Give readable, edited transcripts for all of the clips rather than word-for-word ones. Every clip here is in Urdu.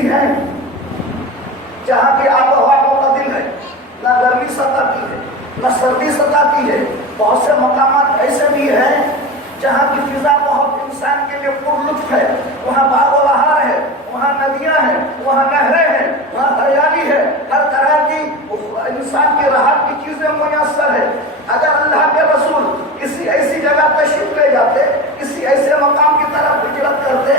ایسی ہیں جہاں کی آب و ہوا معتدل ہے، نہ گرمی ستاتی ہے نہ سردی ستاتی ہے۔ بہت سے مقامات ایسے بھی ہیں جہاں کی فضا بہت انسان کے لیے پرلطف ہے، وہاں باغ و بہار ہے، وہاں ندیاں ہیں، وہاں نہریں ہیں، وہاں ہریالی ہے، ہر طرح کی انسان کی راحت کی چیزیں میسر ہے۔ اگر اللہ کے رسول کسی ایسی جگہ تشریف لے جاتے، کسی ایسے مقام کی طرف ہجرت کرتے،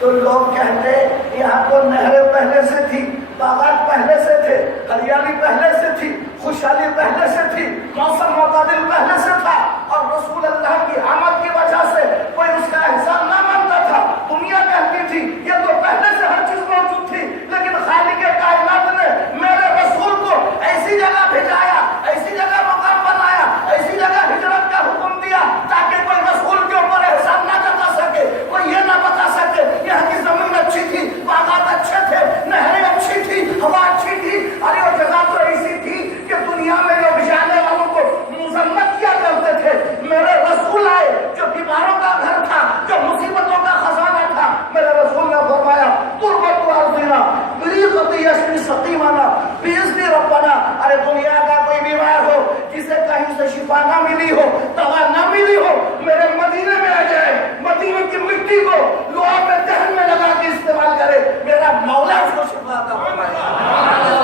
تو لوگ کہتے یہاں تو نہریں پہلے سے تھی، باغات پہلے سے تھے، ہریالی پہلے سے تھی، خوشحالی پہلے سے تھی، موسم معتدل پہلے سے تھا، اور رسول اللہ کی آمد کی وجہ سے کوئی اس کا احسان نہ مانتا تھا۔ دنیا کہتی تھی یہ تو پہلے سے ہر چیز موجود تھی، لیکن خالق کائنات نے میرے رسول کو ایسی جگہ بھیجایا، ایسی جگہ مقام بنایا، ایسی جگہ ہجرت کا حکم دیا تاکہ کوئی رسول کے اوپر احسان نہ جتا سکے، کوئی یہ نہ بتا سکے یہاں کی زمین اچھی تھی، باغات اچھے تھے، نہریں اچھی تھی، ہوا اچھی تھی۔ ارے وہ جگہ تو ایسی تھی کہ دنیا میں لوگ جانے والوں کو مذمت کیا کرتے تھے۔ میرے رسول آئے جو بیماروں کا گھر تھا، جو مصیبتوں کا خزانہ تھا، میرے رسول نے فرمایا تربت ارضنا بریقت یشفی سقیمنا باذن ربنا۔ ارے دنیا کا کوئی بیمار ہو جسے کہیں سے شفا نہ ملی ہو، دوا نہ ملی ہو، میرے مدینے میں آ جائے، مدینے کی مٹی کو لوہا میں دہن میں لگا کے استعمال کرے، میرا مولا اس کو شفا عطا فرمائے۔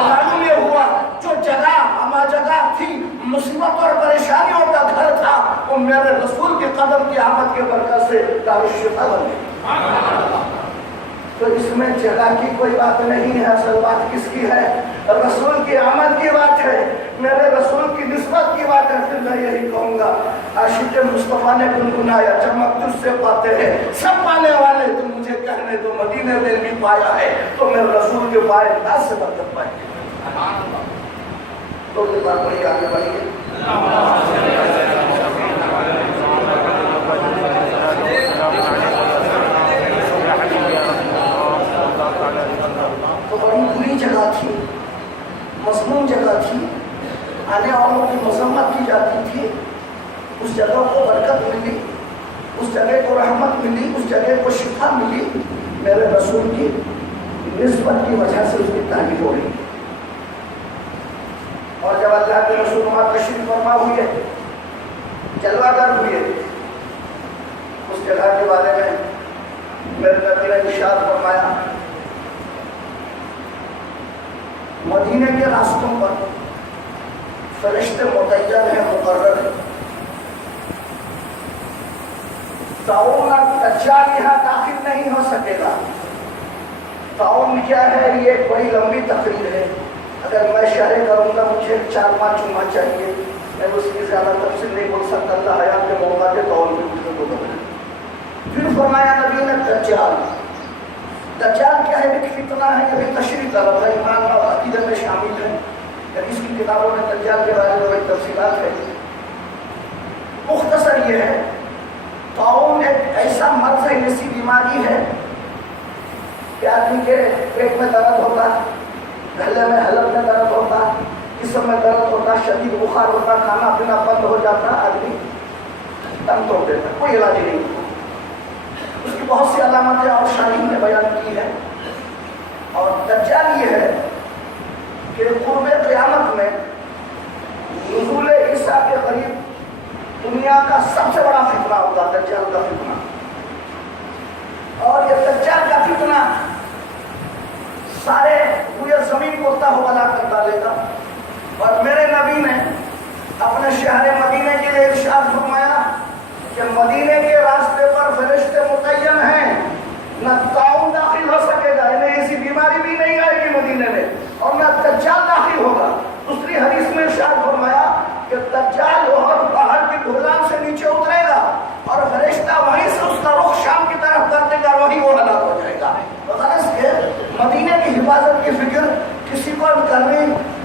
معلوم یہ ہوا جو جگہ ہما جگہ تھی، مصیبت اور پریشانیوں کا گھر تھا، وہ میرے رسول کے قدم کی آمد کے برکت سے دار الشفا بن گئی۔ تو اس میں جگہ کی کوئی بات نہیں ہے، اصل بات کس کی ہے؟ رسول کی آمد کی بات ہے، میرے رسول کی نسبت کی بات ہے۔ پھر میں یہی کہوں گا، عاشق مصطفیٰ نے گنگنایا چمک تجھ سے پاتے ہیں سب پانے والے، تم مجھے کہنے دو مدینے میں بھی پایا ہے تو میرے رسول کے پائے داس سے برکت پائے۔ تو یہ بات وہی آگے بڑھیے۔ تو بڑی بری جگہ تھی، مضمون جگہ تھی، آنے والوں کی مذمت کی جاتی تھی، اس جگہ کو برکت ملی، اس جگہ کو رحمت ملی، اس جگہ کو شفا ملی، میرے رسول کی نسبت کی وجہ سے اس کی تعریف ہو رہی ہے۔ اور جب اللہ کے رسول وہاں تشریف فرما ہوئے، جلوہ گر ہوئے، اس جگہ کے بارے میں میرے نبی نے ارشاد فرمایا مدینے کے راستوں پر فرشتے متعین ہیں، مقرر ہیں، طاعون دجال یہاں داخل نہیں ہو سکے گا۔ طاعون کیا ہے؟ یہ ایک بڑی لمبی تقریر ہے، اگر میں شرح کروں گا مجھے 4-5 جمعہ چاہیے، میں اس کی زیادہ تفصیل نہیں بول سکتا، اللہ حیات کے موقع کے طور پر۔ پھر فرمایا نبی نے دجال، دجال کیا ہے؟ ایک فتنہ ہے، یہ بھی تشریح طلب ہے، ایمان اور عقیدت میں شامل ہے، اس کی کتابوں میں دجال کے بارے میں بڑی تفصیلات ہے۔ مختصر یہ ہے، طاعون ایک ایسا مرض ہے، ایسی بیماری ہے کہ آدمی کے پیٹ میں درد ہوتا، گلے میں حلق میں درد ہوتا، جسم میں درد ہوتا، شدید بخار ہوتا، کھانا پینا بند ہو جاتا، آدمی دم توڑ دیتا، کوئی علاج نہیں ہوتا۔ اس کی بہت سی علامتیں اور شارحین نے بیان کی ہے۔ اور دجال یہ ہے کہ قرب قیامت میں نزول عیسیٰ کے قریب دنیا کا سب سے بڑا فتنہ ہوگا، دجال کا فتنہ۔ اور یہ دجال کا فتنہ سارے پورے زمین کو تہولا کر ڈالے گا۔ اور میرے نبی نے اپنے شہر مدینے کے لیے ارشاد فرمایا کہ مدینے کے راستے پر فرشتے متعین ہیں، نہ طاعون داخل ہو سکے گا، انہیں ایسی بیماری بھی نہیں آئے گی مدینے میں، اور نہ دجال داخل ہوگا۔ دوسری حدیث میں ارشاد فرمایا کہ دجال احد پہاڑ کی ڈھلان سے نیچے اترے گا اور فرشتہ وہیں سے اس کا رخ شام کی طرف کر دے گا، وہیں وہ ہلاک ہو جائے گا۔ غرض کہ مدینے کی حفاظت کی فکر کسی کو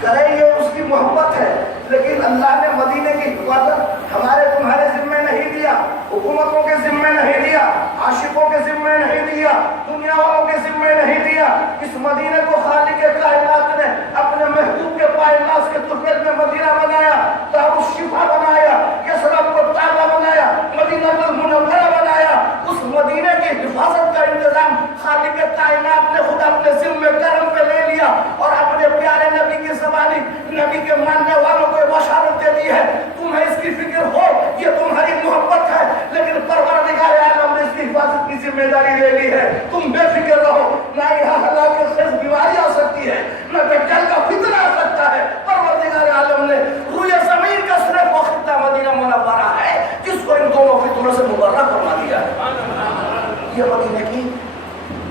کرے یہ اس کی محبت ہے، لیکن اللہ نے مدینے کی حفاظت ہمارے تمہارے ذمے نہیں دیا، حکومتوں کے ذمے نہیں دیا، عاشقوں کے ذمے نہیں دیا، دنیا والوں کے ذمے نہیں دیا۔ اس مدینے کو خالق کائنات نے اپنے محبوب کے پائے ناز کے تربیت میں مدینہ بنایا، دار الشفا بنایا، یثرب کو تابہ بنایا، مدینہ المنورہ بنایا۔ اس مدینے کی حفاظت کا انتظام خالق کائنات نے خود اپنے ذمے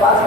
5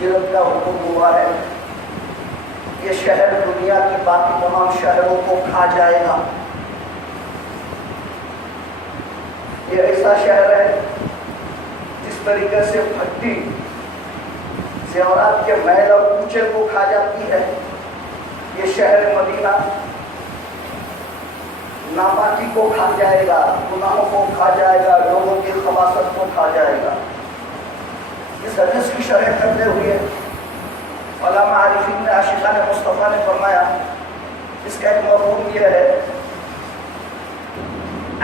ہجرت کا حکم ہوا ہے، یہ شہر دنیا کی باقی تمام شہروں کو کھا جائے گا۔ یہ ایسا شہر ہے جس طریقے سے بھٹی زیورات کے محل اور کوچے کو کھا جاتی ہے، یہ شہر مدینہ ناپاکی کو کھا جائے گا، گناہوں کو کھا جائے گا، لوگوں کی خباثت کو کھا جائے گا۔ اس حدیث کی شرح کرتے ہوئے علامہ عارفین نے عاشقان مصطفیٰ نے فرمایا، اس کا ایک مفہوم یہ ہے،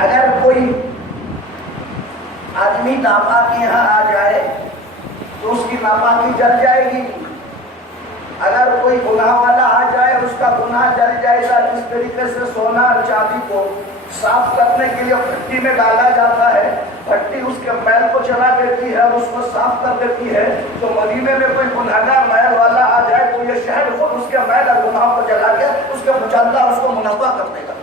اگر کوئی آدمی ناپاک یہاں آ جائے تو اس کی ناپاکی جل جائے گی، اگر کوئی گناہ والا آ جائے اس کا گناہ جل جائے گا۔ جس طریقے سے سونا اور چاندی کو صاف کرنے کے لیے بھٹی میں ڈالا جاتا ہے، بھٹی اس کے میل کو جلا دیتی ہے اور اس کو صاف کر دیتی ہے، تو مدینے میں کوئی گنہگار میل والا آ جائے تو یہ شہر خود اس کے میل اور گناہ کو جلا کے اس کے مجلہ اس کو منفع کر دے گا۔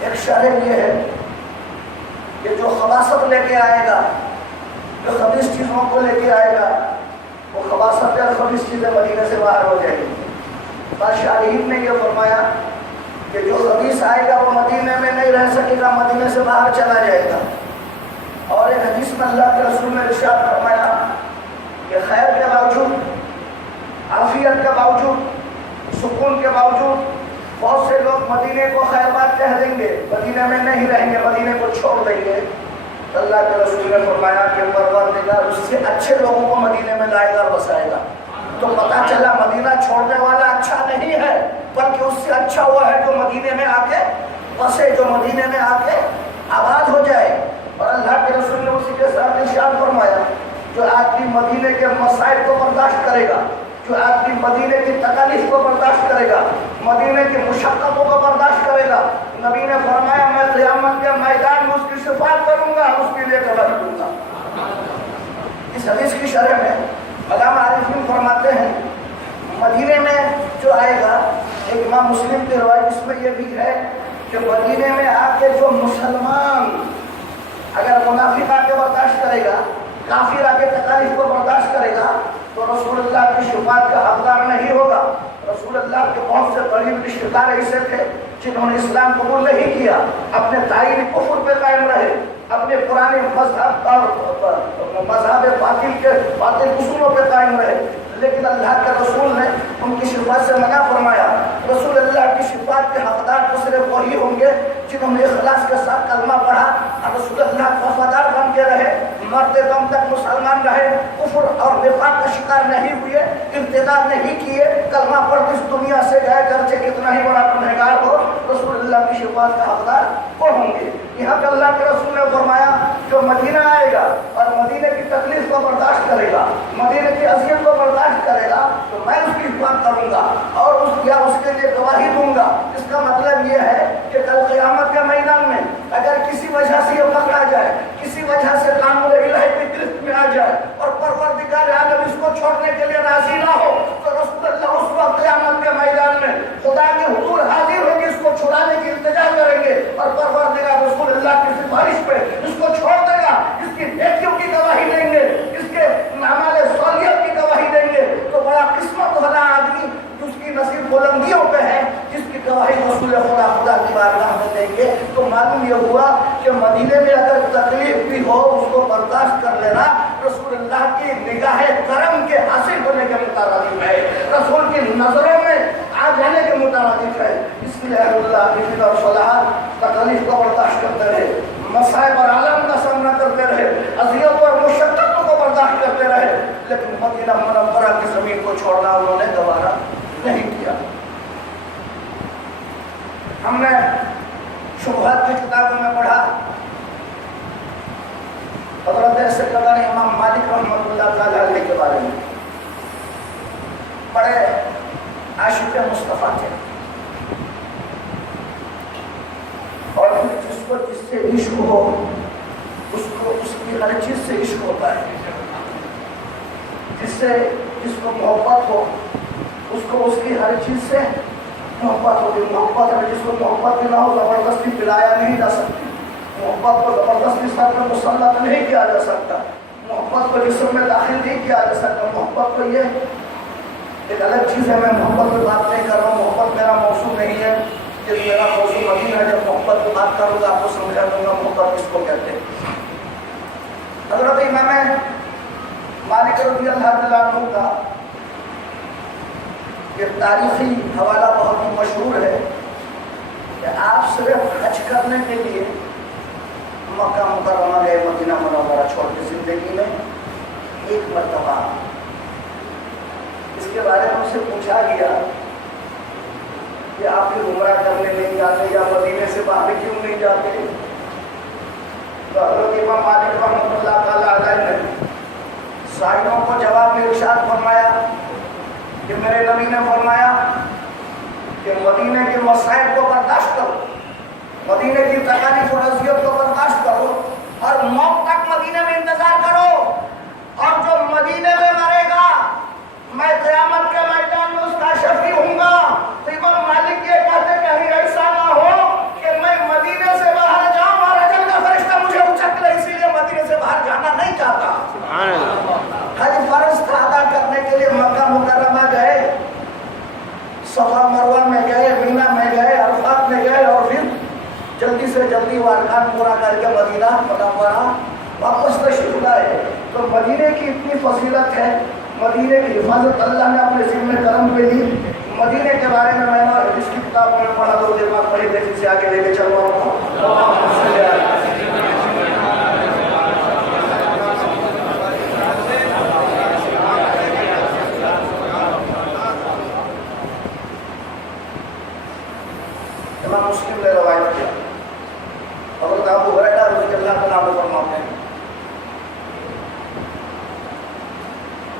ایک شہر یہ ہے کہ جو خباثت لے کے آئے گا، جو خبیث چیزوں کو لے کے آئے گا، وہ خباثت اور خبیث چیزیں مدینے سے باہر ہو جائیں گی۔ بادشاہ علیہ نے یہ فرمایا کہ جو خبیث آئے گا وہ مدینے میں نہیں رہ سکے گا، مدینے سے باہر چلا جائے گا۔ اور ایک حدیث میں اللہ کے رسول نے ارشاد فرمایا کہ خیر کے باوجود، عافیت کے باوجود، سکون کے باوجود بہت سے لوگ مدینے کو خیر بات کہہ دیں گے، مدینے میں نہیں رہیں گے، مدینے کو چھوڑ دیں گے۔ اللہ کے رسول نے فرمایا کہ پروردگار اس سے اچھے لوگوں کو مدینے میں لائے گا اور بسائے گا۔ تو پتہ چلا مدینہ چھوڑنے والا اچھا نہیں ہے، بلکہ اس سے اچھا وہ ہے جو مدینے میں آ کے بسے، جو مدینے میں آ کے آباد ہو جائے۔ اور اللہ کے رسول نے اسی کے ساتھ ارشاد فرمایا، جو آدمی مدینے کے مسائل کو برداشت کرے گا، جو آدمی مدینے کی تکالیف کو برداشت کرے گا، مدینے کی مشقتوں کو برداشت کرے گا، نبی نے فرمایا میں قیامت کے میدان میں اس کی شفاعت کروں گا، اس کے لیے گواہی دوں گا۔ اس حدیث کی شرح میں علامہ عارفین فرماتے ہیں، مدینے میں جو آئے گا، ایک امام مسلم کی روایت اس میں یہ بھی ہے کہ مدینے میں آ کے جو مسلمان اگر منافق آ کے برداشت کرے گا، کافر آ کے تکالیف کو برداشت کرے گا، تو رسول اللہ کی شفاعت کا حقدار نہیں ہوگا۔ رسول اللہ کے بہت سے قریب رشتہ دار ایسے تھے جنہوں نے اسلام قبول نہیں کیا، اپنے دائری کفر پہ قائم رہے، اپنے پرانے مذہب اور مذہب باطل اصولوں پہ قائم رہے، لیکن اللہ کے رسول نے ان کی شفاعت سے منع فرمایا۔ رسول اللہ کی شفاعت کے حقدار تو صرف وہی ہوں گے جنہوں نے اخلاص کے ساتھ کلمہ پڑھا اور رسول اللہ کا وفادار بن کے رہے، مرتے دم تک مسلمان رہے، کفر اور نفاق کا شکار نہیں ہوئے، ارتداد نہیں کیے، کلمہ پڑھ اس دنیا سے گئے، گرچہ کتنا ہی بڑا گنہگار ہو، رسول اللہ کی شفاعت کا حقدار وہ ہوں گے۔ یہاں پہ اللہ کے رسول نے فرمایا جو مدینہ آئے گا اور مدینے کی تکلیف کو برداشت کرے گا، مدینے کی اذیت کو برداشت کرے گا، تو میں اس کی حفاظت کروں گا اور اس کے لیے گواہی دوں گا۔ اس کا مطلب یہ ہے کہ کل قیامت کے میدان میں اگر کسی وجہ سے یہ پکڑا جائے، کسی وجہ سے قانون الہی کی گرفت میں آ جائے اور پروردگار عالم اس کو چھوڑنے کے لیے راضی نہ ہو، تو رسول اللہ اس وقت قیامت کے میدان میں خدا کے حضور حاضر ہو کے اس کو چھڑانے کی التجا کریں گے، اور پروردگار رسول اللہ کی سفارش پہ اس کو چھوڑ دے گا، اس کی نیکیوں کی گواہی دیں گے، اس کے اعمال صالحات کی گواہی دیں گے۔ تو بڑا قسمت والا آدمی جس کی نصیب بلندیوں پہ ہے، جس کی گواہی رسول خدا کی بارگاہ میں دیں گے۔ تو معلوم یہ ہوا کہ مدینے میں اگر تکلیف بھی ہو اس کو برداشت کر لینا رسول اللہ کی نگاہ کرم کے حاصل ہونے کے مترادف ہے، رسول کی نظروں میں آ جانے کے مترادف ہے۔ اس لیے اللہ کی اور صلاح تکلیف کو برداشت کرتے رہے، مصائب اور عالم کا سامنا کرتے رہے، اذیت اور مشقتوں کو برداشت کرتے رہے، لیکن مدینہ منورہ کی زمین کو چھوڑنا انہوں نے گوارا نہیں کیا۔ ہم نے شبہات کی کتابوں میں پڑھا حضرت سیدنا امام مالک رحمۃ اللہ تعالی علیہ کے بارے میں، بڑے عاشق مصطفیٰ تھے، اور جس سے عشق ہو اس کو اس کی ہر چیز سے عشق ہوتا ہے، جس کو محبت ہو اس کو اس کی ہر چیز سے محبت ہوگی۔ محبت ہے جس کو محبت بھی نہ ہو زبردستی پلایا نہیں جا سکتی، محبت کو زبردستی سر میں مسلط نہیں کیا جا سکتا، محبت کو جسم میں داخل نہیں کیا جا سکتا. محبت تو یہ ایک الگ چیز ہے. میں محبت کی بات نہیں کر رہا ہوں. محبت میرا موضوع نہیں ہے. کہ میرا موضوع مدینہ ہے. جب محبت کی بات کروں گا آپ کو سمجھا دوں گا محبت کس کو کہتے ہیں. حضرت امام مالک رضی اللہ تعالیٰ عنہ کا یہ تاریخی حوالہ بہت ہی مشہور ہے کہ آپ صرف حج کرنے کے لیے مکہ مکرمہ گئے, مدینہ منورہ چھوڑ کے زندگی میں ایک مرتبہ. اس کے بارے میں ان سے پوچھا گیا کہ آپ بھی عمرہ کرنے نہیں جاتے یا مدینے سے باہر کیوں نہیں جاتے؟ تو حضرت امام مالک رحمۃ اللہ تعالیٰ علیہ نے سائلوں کو جواب میں ارشاد فرمایا کہ میرے نبی نے فرمایا کہ مدینے کے مصائب کو برداشت کرو, مدینے کی تکالیف و اذیت کو برداشت کرو اور موت تک مدینے میں انتظار کرو. اور جو مدینے میں مرے گا میں قیامت کے میدان میں اس کا شفیع ہوں گا. تو امام مالک یہ کہتے کہیں ایسا نہ ہو کہ میں مدینے سے باہر جاؤں اور اجل کا فرشتہ مجھے اچک لے, اسی لیے مدینے سے باہر جانا نہیں چاہتا. حج فرض تھا ادا کرنے کے لیے مکہ مکرمہ گئے, صفا مروہ میں گئے, مینا میں گئے, عرفات میں گئے اور پھر جلدی سے جلدی وہ ارکان پورا کر کے مدینہ منورہ واپس تشریف لائے. تو مدینے کی اتنی فضیلت ہے, مدینے کی حفاظت اللہ نے اپنے ذمہ کرم پہ لی. مدینے کے بارے میں نے اس کی کتاب میں پڑھا, دو دیر بعد پڑھی تھی, سے آگے لے کے چل رہا ہوں. امام مسلم نے روایت کیا, حضرت ابو ہریرہ رضی اللہ تعالیٰ عنہ فرماتے ہیں,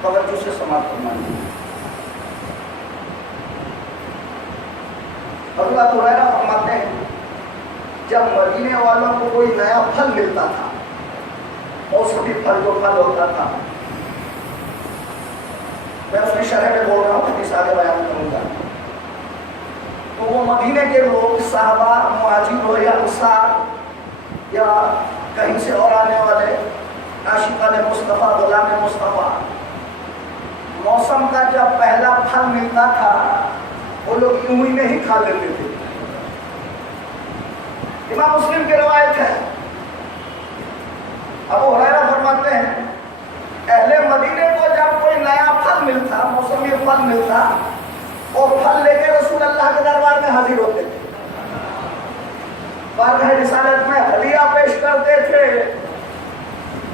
توجہ سے سماعت فرمائیے. حضرت ابو ہریرہ فرماتے ہیں جب مدینے والوں کو کوئی نیا پھل ملتا تھا, موسمی پھل جو پھل ہوتا تھا, میں اس کی شرح میں بول رہا ہوں, حدیث آگے بیان کروں گا, تو وہ مدینے کے لوگ صحابہ, مہاجر ہو یا انصار یا کہیں سے اور آنے والے عاشقان مصطفیٰ, غلام مصطفیٰ, موسم کا جب پہلا پھل ملتا تھا وہ لوگ یوں ہی نہیں کھا لیتے تھے. امام مسلم کی روایت ہے, ابو ہریرہ فرماتے ہیں اہل مدینے کو جب کوئی نیا پھل ملتا, موسمی پھل ملتا, اور پھل لے کے رسول اللہ کے دربار میں حاضر ہوتے تھے, بارگاہ رسالت میں ہدیہ پیش کرتے تھے.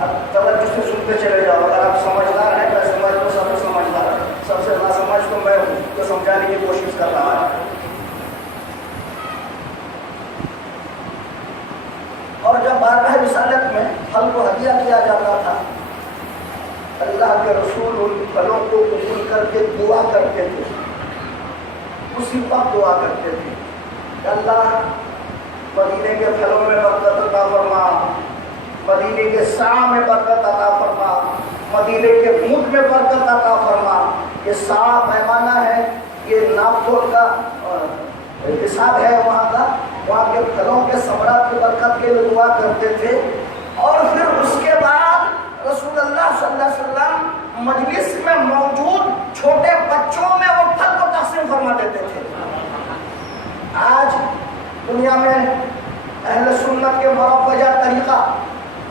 اب توجہ سے سنتے چلے جاؤ, اگر آپ سمجھدار ہیں, میں سمجھ تو سب سمجھدار ہے, سب سے نہ سمجھ تو میں ہوں جو سمجھانے کی کوشش کر رہا ہے. اور جب بارگاہ رسالت میں پھل کو ہدیہ کیا جاتا تھا, اللہ کے رسول ان پھلوں کو قبول کر کے دعا کرتے تھے. اسی وقت دعا کرتے تھے کہ اللہ مدینے کے پھلوں میں برکت عطا فرما, مدینے کے سا میں برکت عطا فرما, مدینے کے مد میں برکت عطا فرما. یہ سا پیمانہ ہے, یہ ناپ تول کا حساب ہے وہاں کا, وہاں کے پھلوں کے ثمرات کی برکت کے لیے دعا کرتے تھے. اور پھر اس کے بعد رسول اللہ صلی اللہ علیہ وسلم مجلس میں موجود چھوٹے بچوں میں وہ پھل کو تقسیم فرما دیتے تھے. آج دنیا میں اہل سنت کے مروجہ طریقہ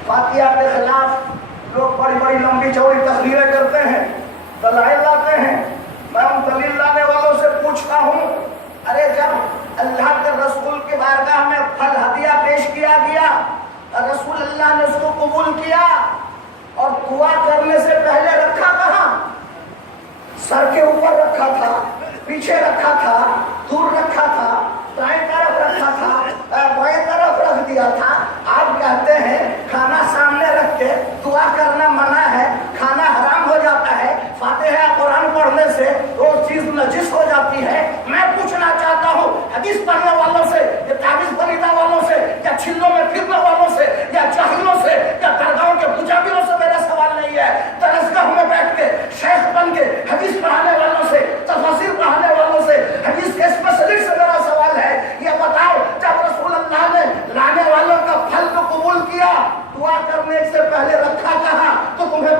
فاتحہ کے خلاف لوگ بڑی بڑی لمبی چوڑی تقریریں کرتے ہیں, دلائل لاتے ہیں. میں ان دلیل لانے والوں سے پوچھتا ہوں, ارے جب اللہ کے رسول کی بارگاہ میں پھل ہدیہ پیش کیا گیا, رسول اللہ نے اس کو قبول کیا, اور دعا کرنے سے پہلے رکھا کہاں؟ سر کے اوپر رکھا تھا, پیچھے رکھا تھا, دور رکھا تھا, دائیں طرف رکھا تھا, بائیں طرف رکھ دیا تھا. آپ کہتے ہیں کھانا سامنے رکھ کے دعا کرنا منع ہے, کھانا حرام ہو جاتا ہے, فاتحہ قرآن پڑھنے سے وہ چیز نجس ہو جاتی ہے. میں پوچھنا چاہتا ہوں حدیث پڑھنے والوں سے, یا تعویذ پریدہ والوں سے, یا چھلوں میں پھرنے والوں سے, یا جاہلوں سے, یا درگاہوں کے پجاریوں سے میرا سوال نہیں ہے. درسگاہ میں بیٹھ کے شیخ بن کے حدیث پڑھانے والوں سے, تفاسیر پڑھانے والوں سے, حدیث کے اسپیشلسٹ سے میرا سوال ہے, یہ بتاؤ جب رسول اللہ نے لانے والوں کا پھل کو قبول کیا, دعا کرنے سے پہلے رکھا کہاں؟ تو تمہیں